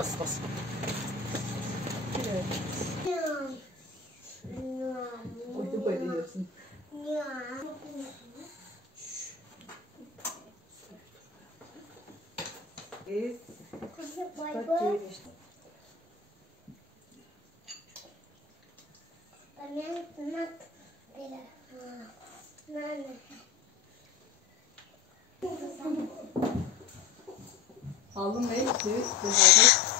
bas. Evet. Uydu böyle yiyorsun. Kaçıyor işte. Aldım ve suyu hazır.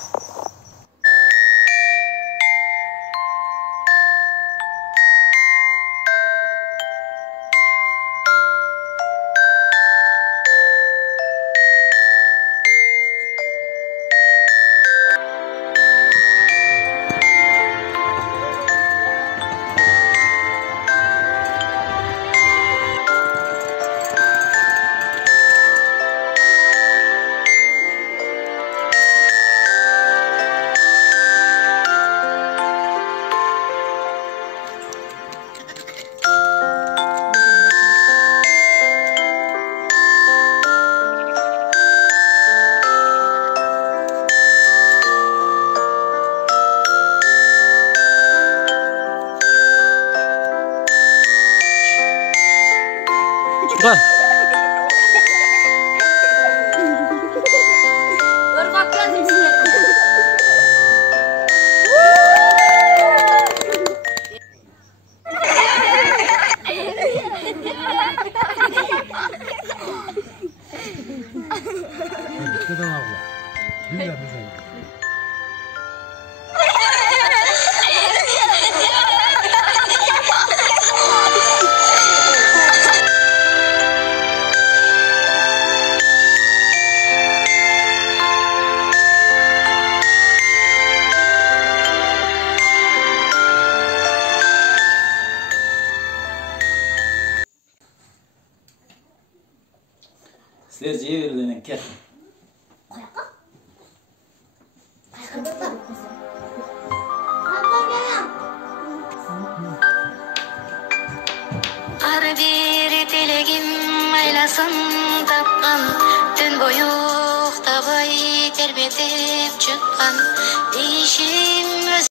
Dur. Irmak geldi içine. Şuradan abla. Güzel güzel. Sizlerce verilen ket. Har bir dilegim aylasın tapkan, tün boyu tabay terbetip çıkkan, değişim